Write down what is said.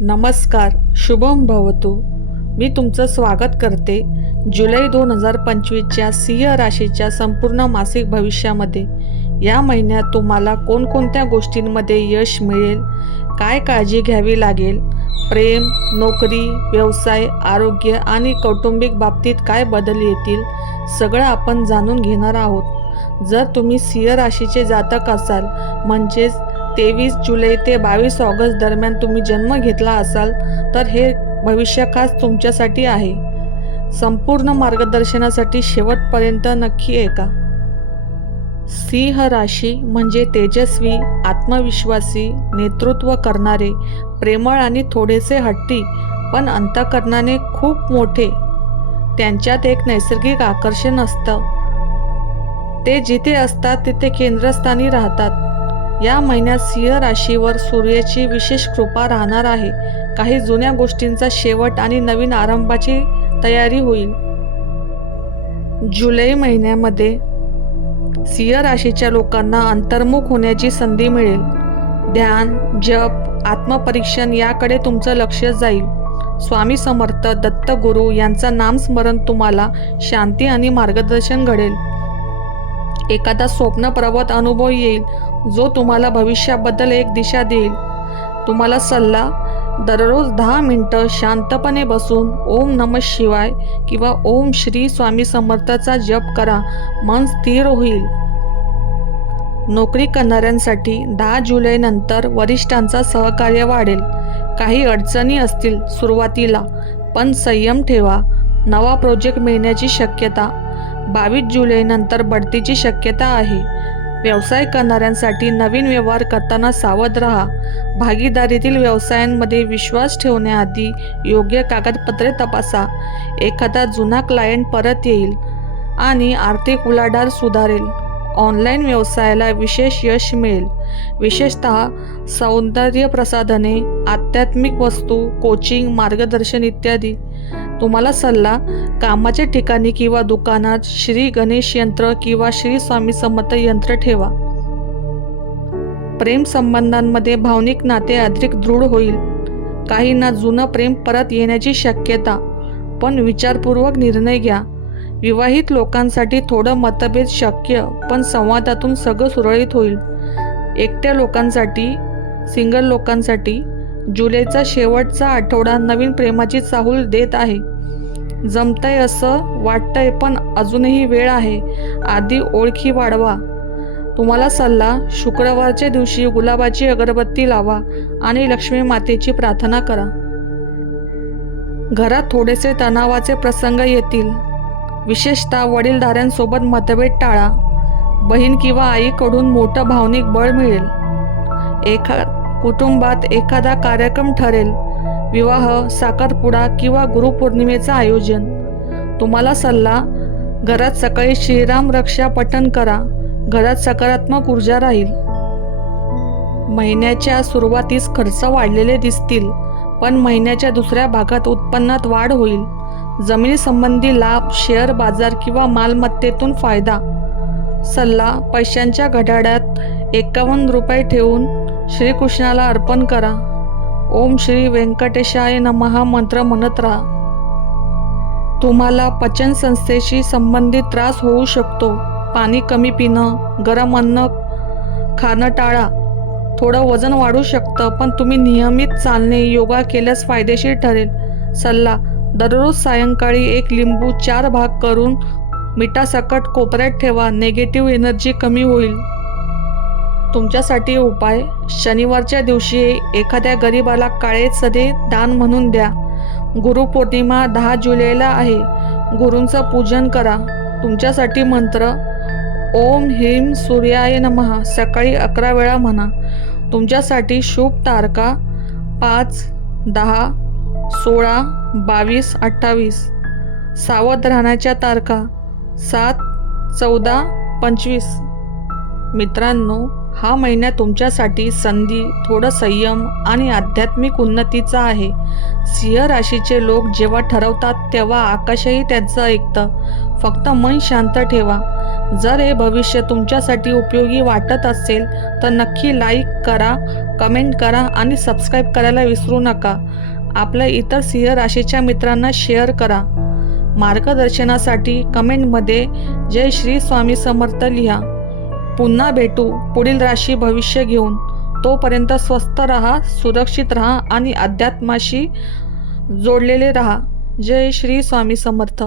नमस्कार शुभम भवतू. मी तुमचं स्वागत करते जुलै दोन हजार पंचवीसच्या सिंह राशीच्या संपूर्ण मासिक भविष्यामध्ये. या महिन्यात तुम्हाला कोणकोणत्या गोष्टींमध्ये यश मिळेल? काय काळजी घ्यावी लागेल? प्रेम नोकरी व्यवसाय आरोग्य आणि कौटुंबिक बाबतीत काय बदल येतील? सगळं आपण जाणून घेणार आहोत. जर तुम्ही सिंह राशीचे जातक असाल म्हणजेच तेवीस जुलै ते बावीस ऑगस्ट दरम्यान तुम्ही जन्म घेतला असाल तर हे भविष्य खास तुमच्यासाठी आहे. संपूर्ण मार्गदर्शनासाठी शेवटपर्यंत नक्की ऐका. सिंह राशी म्हणजे तेजस्वी आत्मविश्वासी नेतृत्व करणारे प्रेमळ आणि थोडेसे हट्टी पण अंतकरणाने खूप मोठे. त्यांच्यात एक नैसर्गिक आकर्षण असतं. ते जिथे असतात तिथे केंद्रस्थानी राहतात. या महिन्यात सिंह राशीवर सूर्याची विशेष कृपा राहणार आहे. काही जुन्या गोष्टींचा शेवट आणि नवीन आरंभाची तयारी होईल. जुलै महिन्यामध्ये सिंह राशीच्या लोकांना अंतर्मुख होण्याची संधी मिळेल. ध्यान जप आत्मपरीक्षण याकडे तुमचं लक्ष जाईल. स्वामी समर्थ दत्तगुरु यांचं नामस्मरण तुम्हाला शांती आणि मार्गदर्शन घडेल. एखादा स्वप्नप्रवत अनुभव येईल. जो तुम्हाला भविष्याबद्दल एक दिशा देईल. तुम्हाला सल्ला दररोज दहा मिनटं शांतपणे बसून ओम नम शिवाय किंवा ओम श्री स्वामी समर्थाचा जप करा. मन स्थिर होईल. नोकरी करणाऱ्यांसाठी दहा जुलैनंतर वरिष्ठांचा सहकार्य वाढेल. काही अडचणी असतील सुरुवातीला पण संयम ठेवा. नवा प्रोजेक्ट मिळण्याची शक्यता. बावीस जुलैनंतर बढतीची शक्यता आहे. व्यवसाय करणाऱ्यांसाठी नवीन व्यवहार करताना सावध राहा. भागीदारीतील व्यवसायांमध्ये विश्वास ठेवण्याआधी योग्य कागदपत्रे तपासा. एखादा जुना क्लायंट परत येईल आणि आर्थिक उलाढाल सुधारेल. ऑनलाईन व्यवसायाला विशेष यश मिळेल. विशेषतः सौंदर्य प्रसाधने आध्यात्मिक वस्तू कोचिंग मार्गदर्शन इत्यादी. तुम्हाला सल्ला कामाच्या ठिकाणी किंवा दुकानात श्री गणेश यंत्र किंवा श्री स्वामी समर्थ यंत्र ठेवा. प्रेम संबंधांमध्ये भावनिक नाते अधिक दृढ होईल. काहींना जुनं प्रेम परत येण्याची शक्यता पण विचारपूर्वक निर्णय घ्या. विवाहित लोकांसाठी थोडं मतभेद शक्य पण संवादातून सगळं सुरळीत होईल. एकट्या लोकांसाठी सिंगल लोकांसाठी जुलैचा शेवटचा आठवडा नवीन प्रेमाची चाहूल देत आहे. जमतंय असं वाटतंय पण अजूनही वेळ आहे. आधी ओळखी वाढवा. तुम्हाला सल्ला शुक्रवारच्या दिवशी गुलाबाची अगरबत्ती लावा आणि लक्ष्मी मातेची प्रार्थना करा. घरात थोडेसे तणावाचे प्रसंग येतील. विशेषतः वडीलधाऱ्यांसोबत मतभेद टाळा. बहीण किंवा आईकडून मोठं भावनिक बळ मिळेल. एखा कुटुंबात एखादा कार्यक्रम ठरेल विवाह साखरपुडा किंवा गुरुपौर्णिमेचं आयोजन. तुम्हाला सल्ला घरात सकाळी श्रीराम रक्षा पठण करा घरात सकारात्मक ऊर्जा राहील. महिन्याच्या सुरुवातीस खर्च वाढलेले दिसतील पण महिन्याच्या दुसऱ्या भागात उत्पन्नात वाढ होईल. जमिनीसंबंधी लाभ शेअर बाजार किंवा मालमत्तेतून फायदा. सल्ला पैशांच्या घड्याळ्यात एकावन्न रुपये ठेवून श्रीकृष्णाला अर्पण करा. ओम श्री व्यंकटेशाय नमहा मंत्र म्हणत राहा. तुम्हाला पचन संस्थेशी संबंधित त्रास होऊ शकतो. पाणी कमी पिणं गरम अन्न खाणं टाळा. थोडं वजन वाढू शकतं पण तुम्ही नियमित चालणे योगा केल्यास फायदेशीर ठरेल. सल्ला दररोज सायंकाळी एक लिंबू चार भाग करून मिठासकट कोपऱ्यात ठेवा. नेगेटिव्ह एनर्जी कमी होईल. तुमच्यासाठी उपाय. शनिवारच्या दिवशी एखाद्या गरिबाला काळे सदे दान म्हणून द्या. गुरुपौर्णिमा दहा जुलैला आहे. गुरूंचं पूजन करा. तुमच्यासाठी मंत्र ओम ह्रीम सूर्याय नमः सकाळी अकरा वेळा म्हणा. तुमच्यासाठी शुभ तारका पाच दहा सोळा बावीस अठ्ठावीस. सावध राहण्याच्या तारखा सात चौदा पंचवीस. मित्रांनो हा महिना तुमच्यासाठी संधी थोडं संयम आणि आध्यात्मिक उन्नतीचा आहे. सिंह राशीचे लोक जेव्हा ठरवतात तेव्हा आकाशही त्यांचं ऐकतं. फक्त मन शांत ठेवा. जर हे भविष्य तुमच्यासाठी उपयोगी वाटत असेल तर नक्की लाईक करा कमेंट करा आणि सबस्क्राईब करायला विसरू नका. आपल्या इतर सिंह राशीच्या मित्रांना शेअर करा. मार्गदर्शनासाठी कमेंटमध्ये जय श्री स्वामी समर्थ लिहा. पुन्हा भेटू पुढील राशी भविष्य घेऊन. तोपर्यंत स्वस्थ रहा सुरक्षित रहा आणि अध्यात्माशी जोडलेले राहा. जय श्री स्वामी समर्थ.